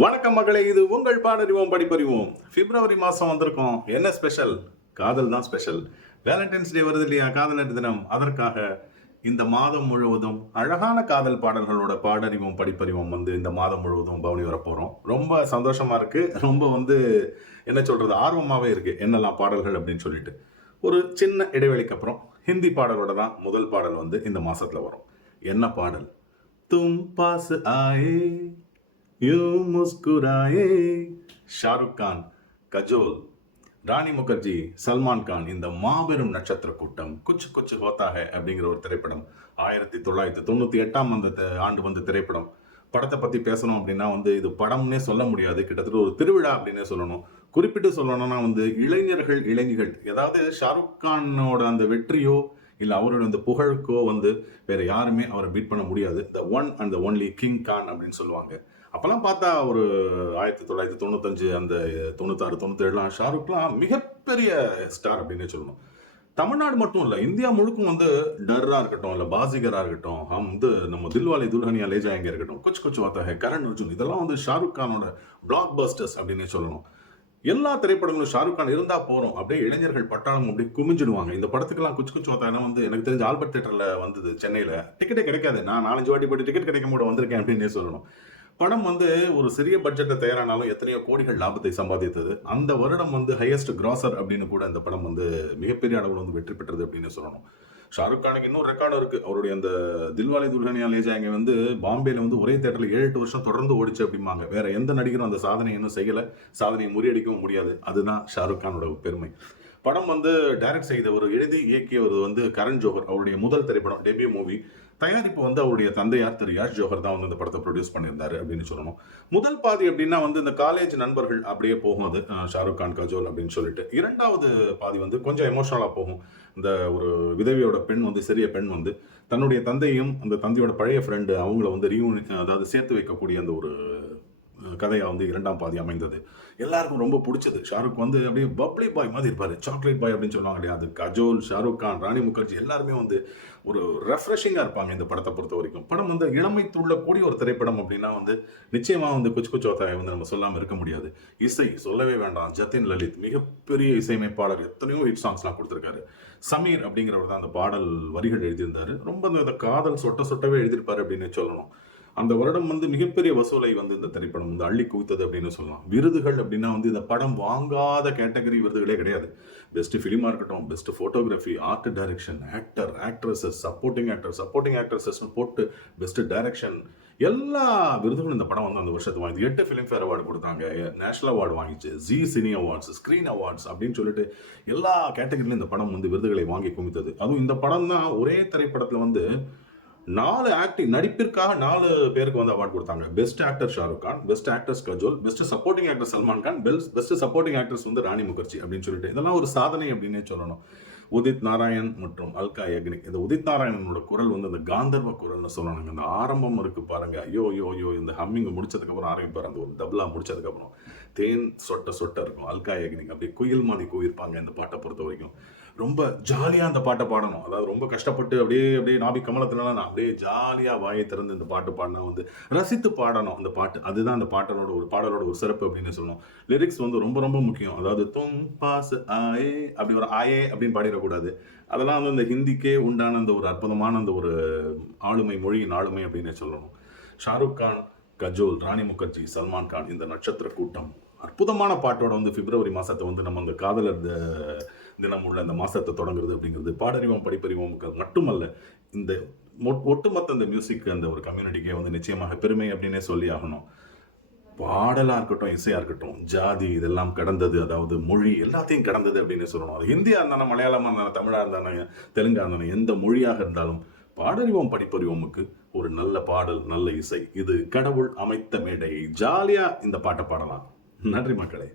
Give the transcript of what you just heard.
வணக்கம் மகளே, இது உங்கள் பாடறிவோம் படிப்பறிவோம். பிப்ரவரி மாசம் வந்திருக்கோம். என்ன ஸ்பெஷல்? காதல் தான் ஸ்பெஷல். வேலண்டைன்ஸ் டே வருது இல்லையா, காதலர் தினம். அதற்காக இந்த மாதம் முழுவதும் அழகான காதல் பாடல்களோட பாடறிவோம் படிப்பறிவோம் இந்த மாதம் முழுவதும் பவனி வரப்போறோம். ரொம்ப சந்தோஷமா இருக்கு. ரொம்ப என்ன சொல்றது, ஆர்வமாவே இருக்கு என்னெல்லாம் பாடல்கள் அப்படின்னு சொல்லிட்டு. ஒரு சின்ன இடைவெளிக்கு அப்புறம் ஹிந்தி பாடலோட தான் முதல் பாடல் இந்த மாசத்துல வரும். என்ன பாடல்? தும் பாஸ் ஆயே யூ முஸ்குராயே. ஷாருக் கான், கஜோல், ராணி முகர்ஜி, சல்மான் கான், இந்த மாபெரும் நட்சத்திர கூட்டம். குச்சு குச்சு ஹோத்தா ஹை அப்படிங்கிற ஒரு திரைப்படம் 1998 ஆண்டு வந்த திரைப்படம். படத்தை பத்தி பேசணும் அப்படின்னா இது படம்னே சொல்ல முடியாது, கிட்டத்தட்ட ஒரு திருவிழா அப்படின்னே சொல்லணும். குறிப்பிட்டு சொல்லணும்னா இளைஞர்கள், ஏதாவது ஷாருக் கானோட அந்த வெற்றியோ இல்லை அவரோட அந்த புகழுக்கோ வேற யாருமே அவரை பீட் பண்ண முடியாது. The one and the only king Khan அப்படின்னு சொல்லுவாங்க. அப்பெல்லாம் பார்த்தா ஒரு 1995 அந்த 96 97 ஷாருக்லாம் மிகப்பெரிய ஸ்டார் அப்படின்னே சொல்லணும். தமிழ்நாடு மட்டும் இல்லை, இந்தியா முழுக்கும் டர்ரா இருக்கட்டும், இல்லை பாசிகரா இருக்கட்டும், நம்ம தில்வாலே துல்ஹனியா லே ஜாயேங்கே இருக்கட்டும், குச் குச் ஹோத்தா ஹை, கரண் அர்ஜுன், இதெல்லாம் ஷாருக் கானோட பிளாக் பஸ்டர்ஸ் அப்படின்னே சொல்லணும். எல்லா திரைப்படங்களும் ஷாருக் கான் இருந்தா போறோம், அப்படியே இளைஞர்கள் பட்டாளம் அப்படியே குமிஞ்சிடுவாங்க. இந்த படத்துக்கெல்லாம் குச் குச் ஹோத்தா ஹை எனக்கு தெரிஞ்ச ஆல்பர்ட் தியேட்டர்ல வந்தது, சென்னையில. டிக்கெட்டே கிடைக்காது. நான் 4-5 வாட்டி போட்டு டிக்கெட் கிடைக்க கூட வந்திருக்கேன் அப்படின்னே சொல்லணும். படம் ஒரு சிறிய பட்ஜெட்டை தயாரானாலும் எத்தனையோ கோடிகள் லாபத்தை சம்பாதித்தது. அந்த வருடம் ஹையஸ்ட் கிராசர் அப்படின்னு கூட இந்த படம் மிகப்பெரிய அளவில் வெற்றி பெற்றது அப்படின்னு சொல்லணும். ஷாருக் கானுக்கு இன்னும் ரெக்கார்டு இருக்கு. அவருடைய அந்த தில்வாலே துல்ஹனியா லே ஜாயேங்கே பாம்பேல ஒரே தேட்டர்ல 7-8 வருஷம் தொடர்ந்து ஓடிச்சு அப்படிம்பாங்க. வேற எந்த நடிகரும் அந்த சாதனை இன்னும் செய்யல, சாதனையை முறியடிக்கவும் முடியாது. அதுதான் ஷாருக் கானோட பெருமை. படம் டைரக்ட் செய்தவர், எழுதி இயக்கியவர் கரண் ஜோஹர். அவருடைய முதல் திரைப்படம், டெபியூ மூவி. தயாரிப்பு அவருடைய தந்தையார் திரு யாஷ் ஜோஹர் தான் இந்த படத்தை ப்ரொடியூஸ் பண்ணியிருந்தாரு அப்படின்னு சொல்லணும். முதல் பாதி அப்படின்னா இந்த காலேஜ் நண்பர்கள் அப்படியே போகும், அது ஷாருக் கான், கஜோல் அப்படின்னு சொல்லிட்டு. இரண்டாவது பாதி கொஞ்சம் எமோஷனலா போகும். இந்த ஒரு விதவியோட பெண் சிறிய பெண் தன்னுடைய தந்தையும் அந்த தந்தையோட பழைய ஃப்ரெண்டு அவங்கள அதாவது சேர்த்து வைக்கக்கூடிய அந்த ஒரு கதையா இரண்டாம் பாதி அமைந்தது. எல்லாருக்கும் ரொம்ப பிடிச்சது. ஷாருக் அப்படியே பப்ளி பாய் மாதிரி இருப்பாரு, சாக்லேட் பாய் அப்படின்னு சொல்லுவாங்க இல்லையா. அது கஜோல், ஷாருக் கான், ராணி முகர்ஜி எல்லாருமே ஒரு ரெஃப்ரெஷிங்கா இருப்பாங்க இந்த படத்தை பொறுத்த வரைக்கும். படம் இளமை துள்ளக்கூடிய ஒரு திரைப்படம் அப்படின்னா நிச்சயமா குச் குச் ஹோத்தா ஹை நம்ம சொல்லாம இருக்க முடியாது. இசை சொல்லவே வேண்டாம். ஜதின் லலித் மிகப்பெரிய இசையமைப்பாளர், எத்தனையோ ஹிட் சாங்ஸ்லாம் கொடுத்திருக்காரு. சமீர் அப்படிங்கிறவர் தான் அந்த பாடல் வரிகள் எழுதியிருந்தாரு. ரொம்ப அந்த காதல் சொட்டவே எழுதியிருப்பாரு அப்படின்னு சொல்லணும். அந்த வருடம் மிகப்பெரிய வசூலை இந்த திரைப்படம் அள்ளி குவித்தது அப்படின்னு சொல்லலாம். விருதுகள் அப்படின்னா இந்த படம் வாங்காத கேட்டகரி விருதுகளே கிடையாது. பெஸ்ட் ஃபிலிமா இருக்கட்டும், best photography, art direction, actor, actresses, supporting actresses போட்டு பெஸ்ட் டைரக்ஷன், எல்லா விருதுகளும் இந்த படம் அந்த வருஷத்துக்கு வாங்கி 8 ஃபிலிம்ஃபேர் அவார்டு கொடுத்தாங்க, நேஷனல் அவார்டு வாங்கிச்சு, Zee cine awards, screen awards அப்படின்னு சொல்லிட்டு எல்லா கேட்டகரியிலும் இந்த படம் விருதுகளை வாங்கி குவித்தது. அதுவும் இந்த படம் தான் ஒரே திரைப்படத்துல 4 ஆக்டிங் நடிப்பிற்காக 4 பேருக்கு அவார்டு கொடுத்தாங்க. Best actor Shahrukh Khan, best actress Kajol, best supporting actor Salman Khan, best supporting actress Rani Mukherjee அப்படின்னு சொல்லிட்டு இதெல்லாம் ஒரு சாதனை அப்படின்னே சொல்லணும். உதித் நாராயண் மற்றும் அல்கா யாக்னிக். இந்த உதித் நாராயணனோட குரல் அந்த காந்தர்வ குரல்னு சொல்லணும். இந்த ஆரம்பம் இருக்கு பாருங்க, ஐயோ யோ யோ, இந்த ஹம்மிங் முடிச்சதுக்கு அப்புறம் ஆரம்பிப்பாரு, அந்த ஒரு டபுளா முடிச்சதுக்கு அப்புறம் தேன் சொட்ட இருக்கும். அல்கா யாக்னிக் அப்படியே குயில் மாதிரி கூவிருப்பாங்க. இந்த பாட்டை பொறுத்த வரைக்கும் ரொம்ப ஜாலியா அந்த பாட்டை பாடணும். அதாவது ரொம்ப கஷ்டப்பட்டு அப்படியே நாபி கமலத்தினால நான் அப்படியே ஜாலியா வாயை திறந்து இந்த பாட்டு பாடினா ரசித்து பாடணும் அந்த பாட்டு. அதுதான் அந்த பாடலோட ஒரு சிறப்பு அப்படின்னு சொல்லணும். லிரிக்ஸ் ரொம்ப ரொம்ப முக்கியம். அதாவது தும் பாஸ் ஆயே அப்படி ஒரு ஆயே அப்படின்னு பாடிடக்கூடாது. அதெல்லாம் இந்த ஹிந்திக்கே உண்டான அந்த ஒரு அற்புதமான அந்த ஒரு ஆளுமை, மொழியின் ஆளுமை அப்படின்னு சொல்லணும். ஷாருக் கான், கஜோல், ராணி முகர்ஜி, சல்மான் கான், இந்த நட்சத்திர கூட்டம் அற்புதமான பாட்டோட பிப்ரவரி மாசத்தை நம்ம அந்த காதலர் தினம் உள்ள இந்த மாசத்தை தொடங்குறது அப்படிங்கிறது பாடறிவோம் படிப்பறிவோம் மட்டுமல்ல, இந்த ஒட்டுமொத்த இந்த மியூசிக் அந்த ஒரு கம்யூனிட்டிக்கே நிச்சயமாக பெருமை அப்படின்னே சொல்லி ஆகணும். பாடலா இருக்கட்டும், இசையா இருக்கட்டும், ஜாதி இதெல்லாம் கடந்தது, அதாவது மொழி எல்லாத்தையும் கடந்தது அப்படின்னு சொல்லணும். அது ஹிந்தியா இருந்தாலும், மலையாளமா இருந்தாலும், தமிழா இருந்தாலும், தெலுங்கா இருந்தாலும், எந்த மொழியாக இருந்தாலும் பாடறிவோம் படிப்பறிவோமுக்கு ஒரு நல்ல பாடல், நல்ல இசை, இது கடவுள் அமைத்த மேடை. ஜாலியா இந்த பாட்டை பாடலாம். நன்றி மக்களே.